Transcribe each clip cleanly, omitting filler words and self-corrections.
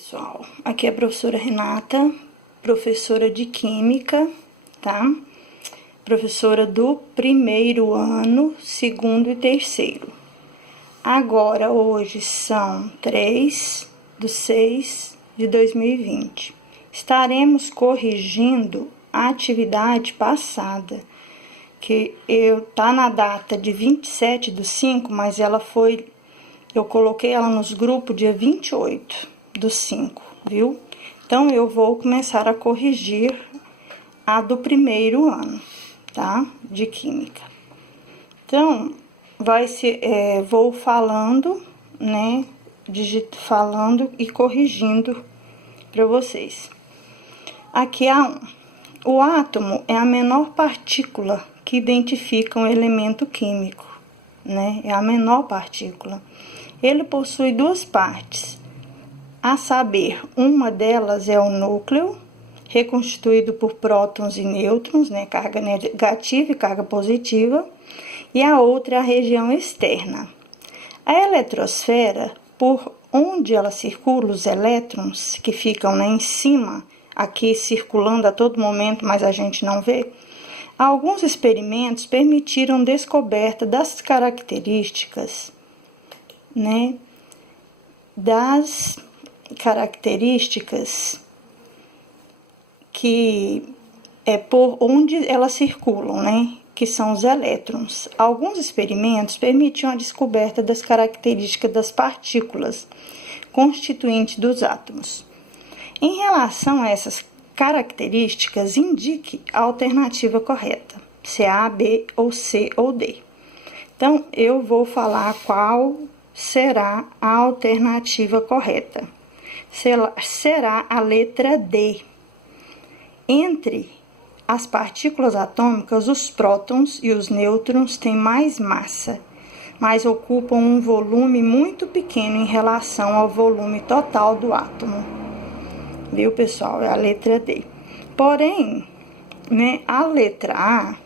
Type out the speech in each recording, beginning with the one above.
Pessoal, aqui é a professora Renata, professora de Química, tá? Professora do primeiro ano, segundo e terceiro. Agora, hoje são 3/6 de 2020. Estaremos corrigindo a atividade passada, que tá na data de 27/5, mas eu coloquei ela nos grupos dia 28/5, viu? Então, eu vou começar a corrigir a do primeiro ano, tá? De Química. Então, vou falando, né? Falando e corrigindo para vocês. Aqui é a 1. O átomo é a menor partícula que identifica um elemento químico, né? É a menor partícula. Ele possui duas partes, a saber, uma delas é o núcleo, reconstituído por prótons e nêutrons, né, carga negativa e carga positiva, e a outra é a região externa. A eletrosfera, por onde ela circula, os elétrons que ficam, né, em cima, aqui circulando a todo momento, mas a gente não vê. Alguns experimentos permitiram descoberta das características, né, que é por onde elas circulam, né, que são os elétrons. Alguns experimentos permitiam a descoberta das características das partículas constituintes dos átomos. Em relação a essas características, indique a alternativa correta, se é A, B ou C ou D. Então, eu vou falar qual será a alternativa correta. Será a letra D. Entre as partículas atômicas, os prótons e os nêutrons têm mais massa, mas ocupam um volume muito pequeno em relação ao volume total do átomo. Viu, pessoal? É a letra D. Porém, né, a letra A,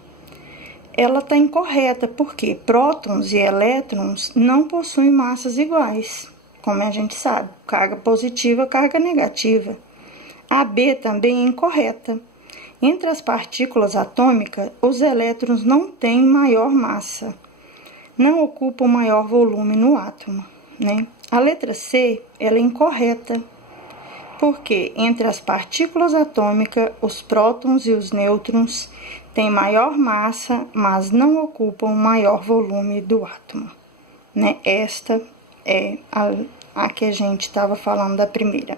ela está incorreta, porque prótons e elétrons não possuem massas iguais, como a gente sabe, carga positiva, carga negativa. A B também é incorreta. Entre as partículas atômicas, os elétrons não têm maior massa, não ocupam maior volume no átomo, né? A letra C, ela é incorreta, porque entre as partículas atômicas, os prótons e os nêutrons têm maior massa, mas não ocupam maior volume do átomo, né? Esta é a que a gente estava falando da primeira.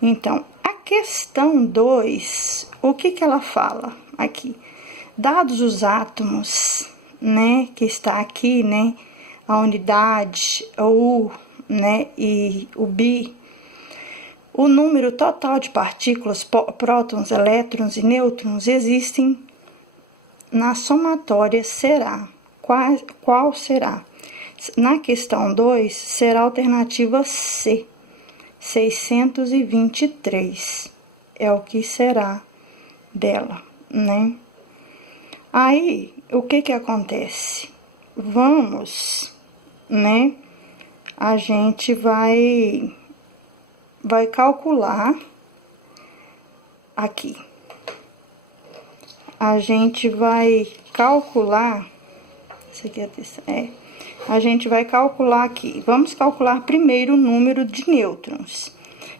Então, a questão 2, o que ela fala aqui? Dados os átomos, né, que está aqui, né, a unidade, o U, né, e o Bi, o número total de partículas, prótons, elétrons e nêutrons existem na somatória será. Qual será? Na questão 2, será a alternativa C, 623. É o que será dela, né? Aí, o que acontece? Vamos, né? A gente vai calcular aqui. A gente vai calcular, isso aqui a gente vai calcular aqui. Vamos calcular primeiro o número de nêutrons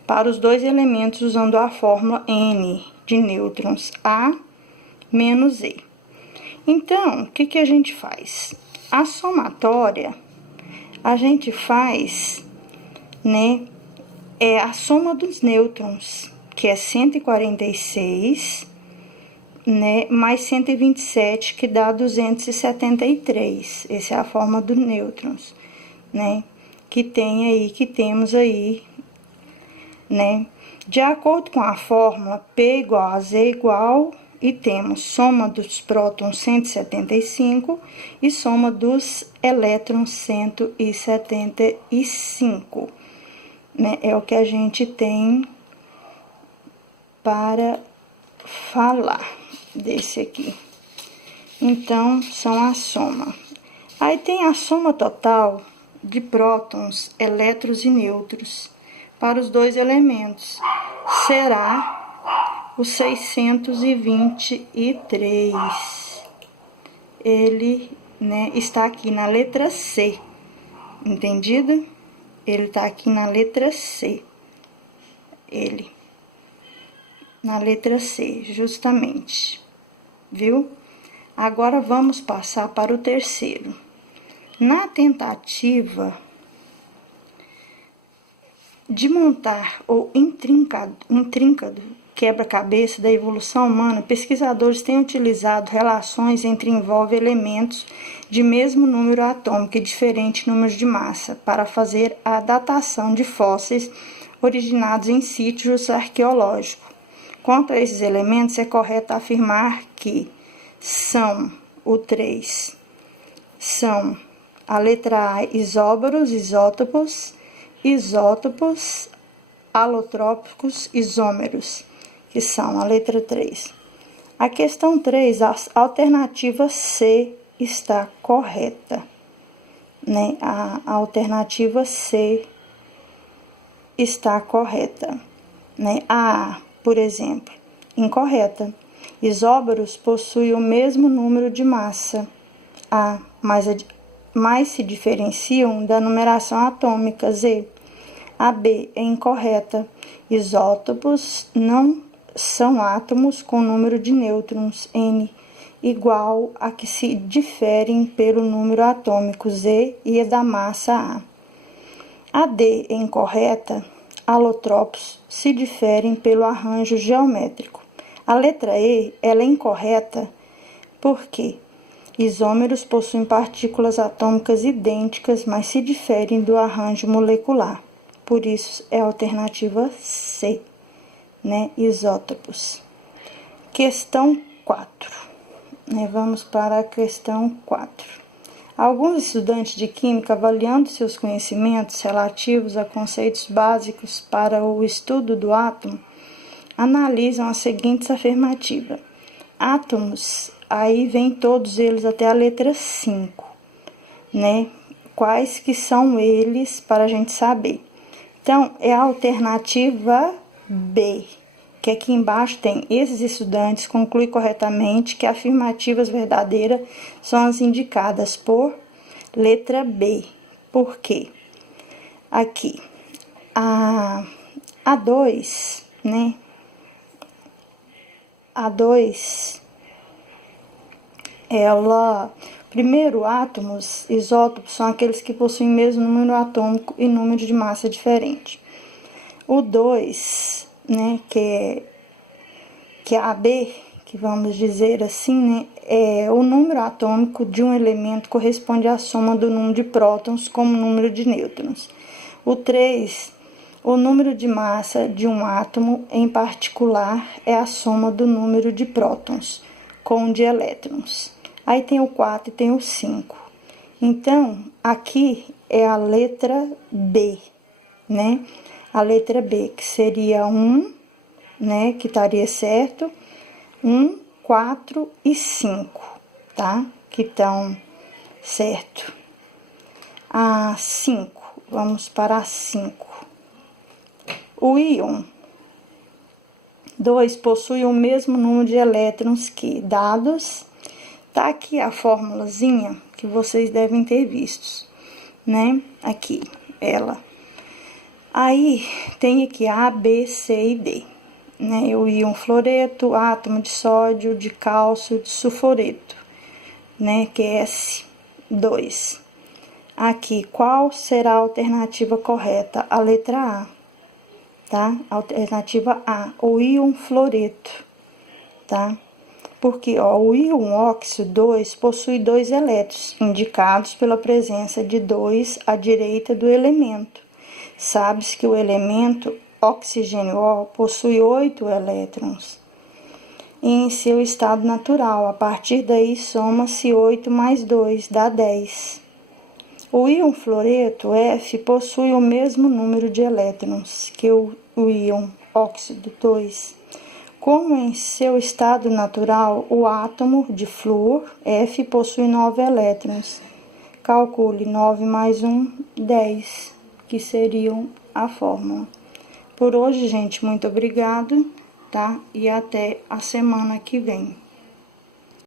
para os dois elementos usando a fórmula N de nêutrons, A menos E. Então, o que a gente faz? A somatória, a gente faz, né, é a soma dos nêutrons, que é 146, né, mais 127, que dá 273. Essa é a forma dos nêutrons, né, que temos aí, né. De acordo com a fórmula, P igual a Z igual, e temos soma dos prótons 175 e soma dos elétrons 175, né, é o que a gente tem para falar desse aqui. Então, são a soma. Aí tem a soma total de prótons, elétrons e nêutrons. para os dois elementos. Será o 623. Ele, né, está aqui na letra C. Entendido? Ele está aqui na letra C. Ele. Na letra C, justamente. Viu? Agora, vamos passar para o terceiro. Na tentativa de montar o intrincado quebra-cabeça da evolução humana, pesquisadores têm utilizado relações entre envolve elementos de mesmo número atômico e diferentes números de massa para fazer a datação de fósseis originados em sítios arqueológicos. Quanto a esses elementos, é correto afirmar que são o 3. São a letra A, isóbaros, isótopos, alotrópicos, isômeros, que são a letra 3. A questão 3, a alternativa C está correta, né? A alternativa C está correta, né? A, por exemplo, incorreta. Isóbaros possuem o mesmo número de massa, A, mas se diferenciam da numeração atômica, Z. A B é incorreta. Isótopos não são átomos com número de nêutrons, N, igual a que se diferem pelo número atômico, Z, e a da massa, A. A D é incorreta. Alotrópicos se diferem pelo arranjo geométrico. A letra E, ela é incorreta porque isômeros possuem partículas atômicas idênticas, mas se diferem do arranjo molecular. Por isso, é a alternativa C, né? Isótopos. Questão 4. Vamos para a questão 4. Alguns estudantes de química, avaliando seus conhecimentos relativos a conceitos básicos para o estudo do átomo, analisam as seguintes afirmativas. Átomos, aí vem todos eles até a letra 5, né? Quais que são eles para a gente saber. Então, é a alternativa B, que aqui embaixo tem: esses estudantes concluem corretamente que afirmativas verdadeiras são as indicadas por letra B. Por quê? Aqui, a 2, né? A 2, primeiro, átomos, isótopos, são aqueles que possuem mesmo número atômico e número de massa diferente. O 2, né, que é a B, que vamos dizer assim, né, é o número atômico de um elemento corresponde à soma do número de prótons com o número de nêutrons. O 3, o número de massa de um átomo, em particular, é a soma do número de prótons com o de elétrons. Aí tem o 4 e tem o 5. Então, aqui é a letra B, né? A letra B, que seria 1, né? Que estaria certo. 1, 4 e 5, tá? Que estão certo. A 5, vamos para a 5. O íon 2 possui o mesmo número de elétrons que dados. Tá aqui a formulazinha que vocês devem ter visto, né? Aqui, ela. Aí, tem aqui A, B, C e D, né? O íon fluoreto, átomo de sódio, de cálcio, de sulfureto, né? Que é S2. Aqui, qual será a alternativa correta? A letra A, tá? Alternativa A, o íon fluoreto, tá? Porque, ó, o íon óxido 2 possui 2 elétrons, indicados pela presença de 2 à direita do elemento. Sabe-se que o elemento oxigênio O possui 8 elétrons em seu estado natural. A partir daí, soma-se 8 mais 2, dá 10. O íon fluoreto F possui o mesmo número de elétrons que o íon óxido 2. Como em seu estado natural, o átomo de flúor F possui 9 elétrons. Calcule 9 mais 1, 10, que seriam a fórmula. Por hoje, gente, muito obrigado, tá? E até a semana que vem.